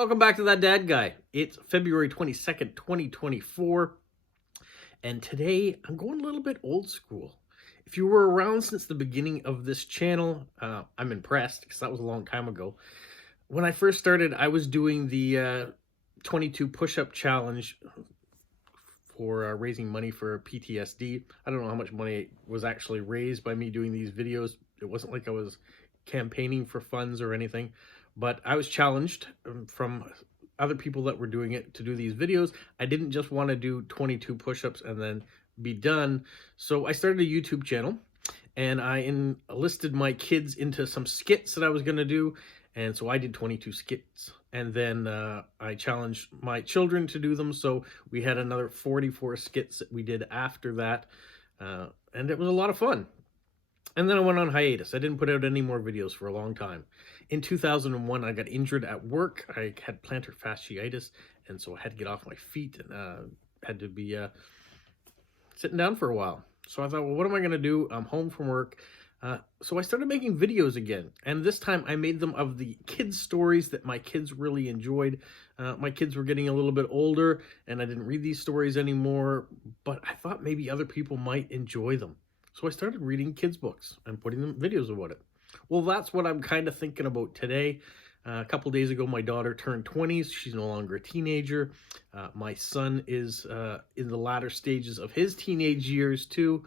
Welcome back to That Dad Guy. It's February 22nd, 2024, and today I'm going a little bit old school. If you were around since the beginning of this channel, I'm impressed because that was a long time ago. When I first started, I was doing the 22 push-up challenge for raising money for PTSD. I don't know how much money was actually raised by me doing these videos. It wasn't like I was campaigning for funds or anything, but I was challenged from other people that were doing it to do these videos. I didn't just want to do 22 push-ups and then be done. So I started a YouTube channel and I enlisted my kids into some skits that I was going to do. And so I did 22 skits, and then I challenged my children to do them. So we had another 44 skits that we did after that. And it was a lot of fun. And then I went on hiatus. I didn't put out any more videos for a long time. In 2001, I got injured at work. I had plantar fasciitis, and so I had to get off my feet and had to be sitting down for a while. So I thought, well, what am I going to do? I'm home from work. So I started making videos again. And this time I made them of the kids' stories that my kids really enjoyed. My kids were getting a little bit older, and I didn't read these stories anymore, but I thought maybe other people might enjoy them. So I started reading kids' books and putting them videos about it. Well, that's what I'm kind of thinking about today. A couple days ago, my daughter turned 20. She's no longer a teenager. My son is in the latter stages of his teenage years too.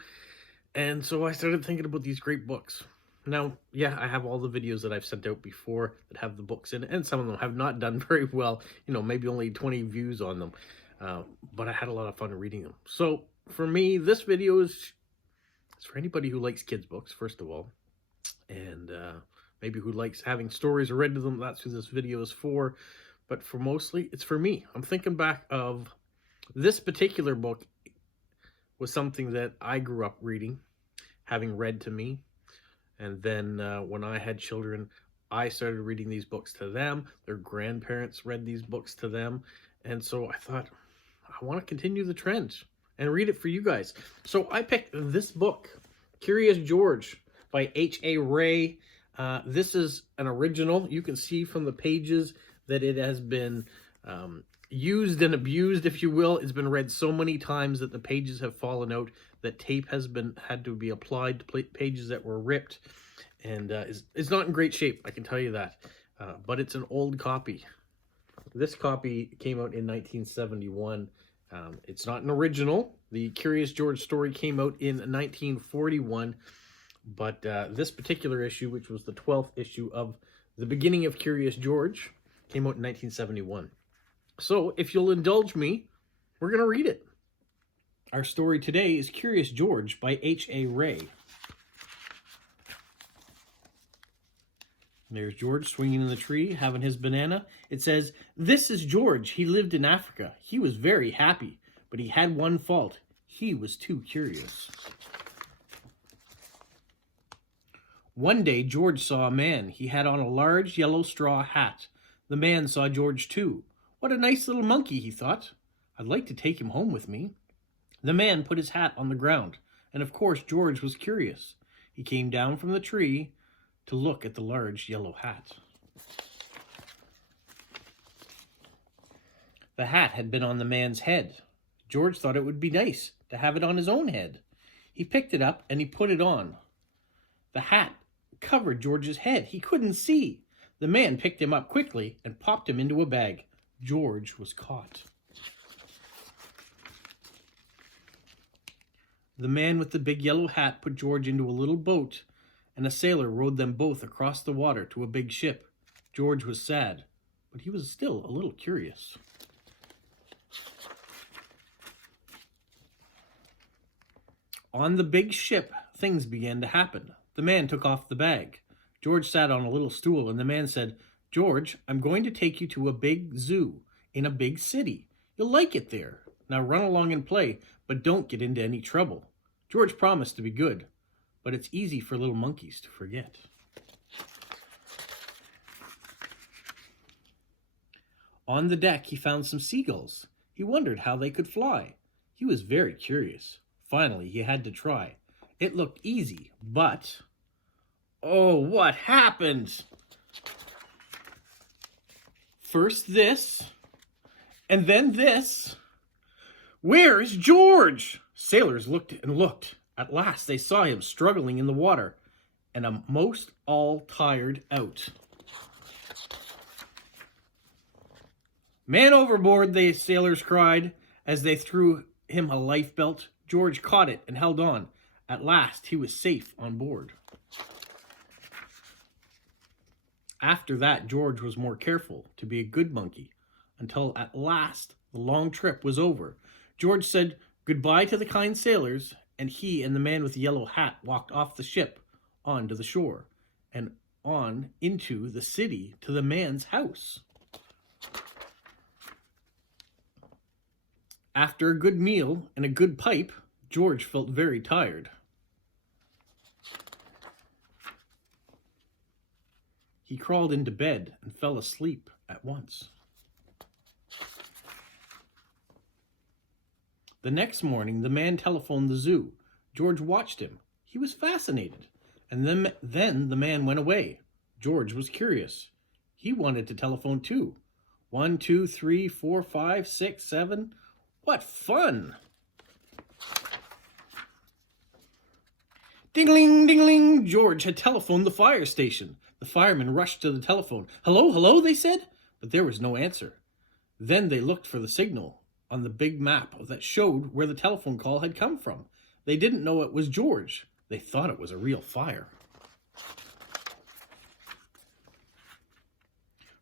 And so I started thinking about these great books. Now, yeah, I have all the videos that I've sent out before that have the books in it, and some of them have not done very well. You know, maybe only 20 views on them. But I had a lot of fun reading them. So for me, this video is for anybody who likes kids' books, first of all, and maybe who likes having stories read to them. That's who this video is for. But for mostly, it's for me. I'm thinking back of this particular book was something that I grew up reading, having read to me. And then when I had children, I started reading these books to them. Their grandparents read these books to them. And so I thought, I want to continue the trend and read it for you guys. So I picked this book, Curious George by H.A. Ray. This is an original. You can see from the pages that it has been used and abused, if you will. It's been read so many times that the pages have fallen out, that tape has had to be applied to pages that were ripped, and it's not in great shape, I can tell you that. But it's an old copy. This copy came out in 1971. It's not an original. The Curious George story came out in 1941, but this particular issue, which was the 12th issue of the beginning of Curious George, came out in 1971. So if you'll indulge me, we're going to read it. Our story today is Curious George by H.A. Ray. There's George swinging in the tree, having his banana. It says, "This is George. He lived in Africa. He was very happy, but he had one fault. He was too curious. One day, George saw a man. He had on a large yellow straw hat. The man saw George too. What a nice little monkey, he thought. I'd like to take him home with me." The man put his hat on the ground, and of course George was curious. He came down from the tree to look at the large yellow hat. The hat had been on the man's head. George thought it would be nice to have it on his own head. He picked it up and he put it on. The hat covered George's head. He couldn't see. The man picked him up quickly and popped him into a bag. George was caught. The man with the big yellow hat put George into a little boat, and a sailor rowed them both across the water to a big ship. George was sad, but he was still a little curious. On the big ship, things began to happen. The man took off the bag. George sat on a little stool, and the man said, "George, I'm going to take you to a big zoo in a big city. You'll like it there. Now run along and play, but don't get into any trouble." George promised to be good, but it's easy for little monkeys to forget. On the deck, he found some seagulls. He wondered how they could fly. He was very curious. Finally, he had to try. It looked easy, but... oh, what happened? First this, and then this. Where's George? Sailors looked and looked. At last they saw him struggling in the water, and most all tired out. Man overboard, the sailors cried as they threw him a lifebelt. George caught it and held on. At last he was safe on board. After that, George was more careful to be a good monkey, until at last the long trip was over. George said goodbye to the kind sailors, and he and the man with the yellow hat walked off the ship onto the shore and on into the city to the man's house. After a good meal and a good pipe, George felt very tired. He crawled into bed and fell asleep at once. The next morning, the man telephoned the zoo. George watched him. He was fascinated. And then the man went away. George was curious. He wanted to telephone too. 1, 2, 3, 4, 5, 6, 7. What fun! Ding-a-ling, ding-a-ling. George had telephoned the fire station. The firemen rushed to the telephone. Hello, hello, they said. But there was no answer. Then they looked for the signal on the big map that showed where the telephone call had come from. They didn't know it was George. They thought it was a real fire.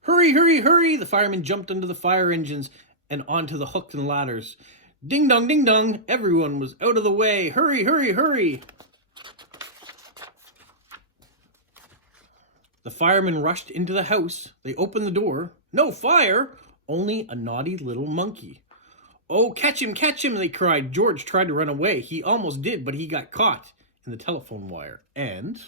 Hurry, hurry, hurry! The firemen jumped into the fire engines and onto the hook and ladders. Ding dong, ding dong! Everyone was out of the way. Hurry, hurry, hurry! The firemen rushed into the house. They opened the door. No fire! Only a naughty little monkey. Oh, catch him, they cried. George tried to run away. He almost did, but he got caught in the telephone wire. And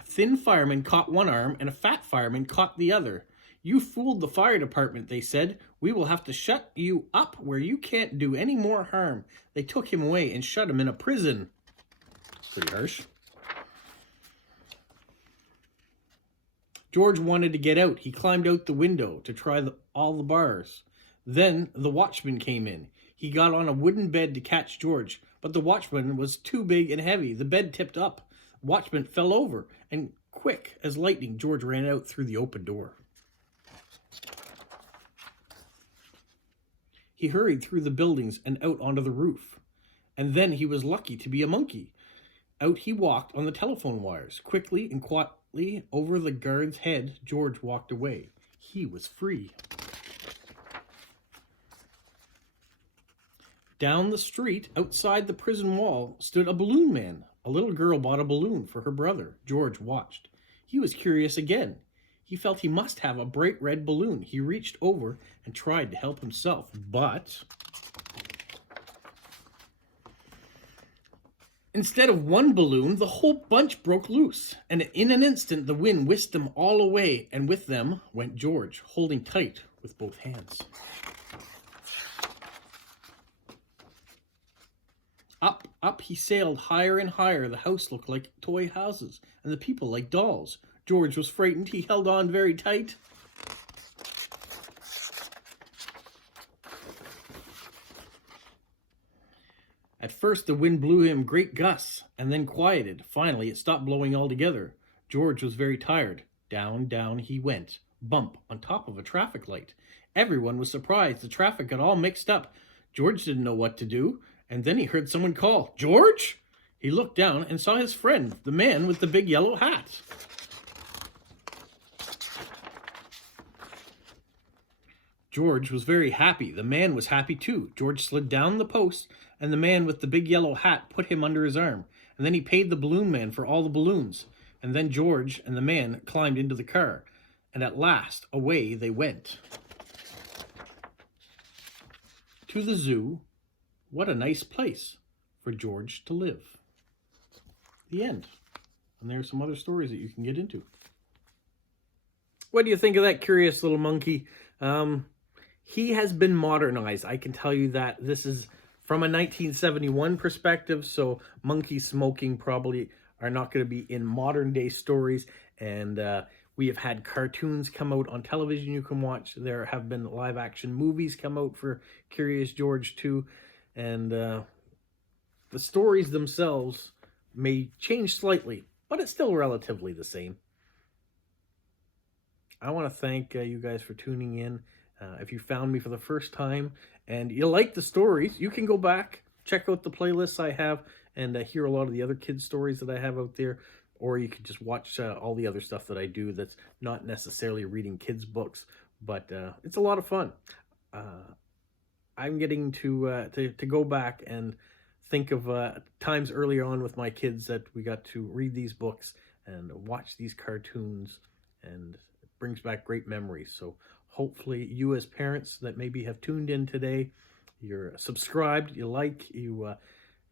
a thin fireman caught one arm and a fat fireman caught the other. You fooled the fire department, they said. We will have to shut you up where you can't do any more harm. They took him away and shut him in a prison. Pretty harsh. George wanted to get out. He climbed out the window to try all the bars. Then the watchman came in. He got on a wooden bed to catch George, but the watchman was too big and heavy. The bed tipped up. The watchman fell over, and quick as lightning, George ran out through the open door. He hurried through the buildings and out onto the roof. And then he was lucky to be a monkey. Out he walked on the telephone wires. Quickly and quietly over the guard's head, George walked away. He was free. Down the street, outside the prison wall, stood a balloon man. A little girl bought a balloon for her brother. George watched. He was curious again. He felt he must have a bright red balloon. He reached over and tried to help himself, but instead of one balloon, the whole bunch broke loose, and in an instant the wind whisked them all away, and with them went George, holding tight with both hands. Up, up he sailed, higher and higher. The house looked like toy houses, and the people like dolls. George was frightened. He held on very tight. At first, the wind blew him great gusts, and then quieted. Finally, it stopped blowing altogether. George was very tired. Down, down he went, bump on top of a traffic light. Everyone was surprised. The traffic got all mixed up. George didn't know what to do, and then he heard someone call, "George?" He looked down and saw his friend, the man with the big yellow hat. George was very happy. The man was happy too. George slid down the post, and the man with the big yellow hat put him under his arm. And then he paid the balloon man for all the balloons. And then George and the man climbed into the car. And at last, away they went. To the zoo. What a nice place for George to live. The end. And there's some other stories that you can get into. What do you think of that curious little monkey? He has been modernized. I can tell you that. This is from a 1971 perspective, so monkey smoking probably are not going to be in modern day stories. And we have had cartoons come out on television you can watch. There have been live action movies come out for Curious George too. And the stories themselves may change slightly, but it's still relatively the same. I want to thank you guys for tuning in. If you found me for the first time and you like the stories, you can go back, check out the playlists I have, and hear a lot of the other kids' stories that I have out there. Or you could just watch all the other stuff that I do that's not necessarily reading kids' books, but it's a lot of fun. I'm getting to go back and think of times early on with my kids that we got to read these books and watch these cartoons, and it brings back great memories. So hopefully you as parents that maybe have tuned in today, you're subscribed, you like, you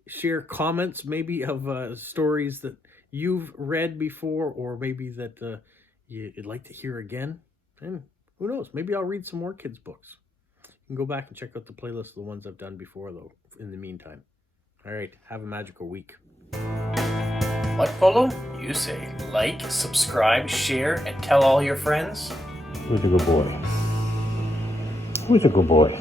share comments maybe of stories that you've read before, or maybe that you'd like to hear again. And who knows, maybe I'll read some more kids' books. You can go back and check out the playlist of the ones I've done before, though, in the meantime. All right, have a magical week. What, Polo? You say like, subscribe, share, and tell all your friends? Who's a good boy? Who's a good boy?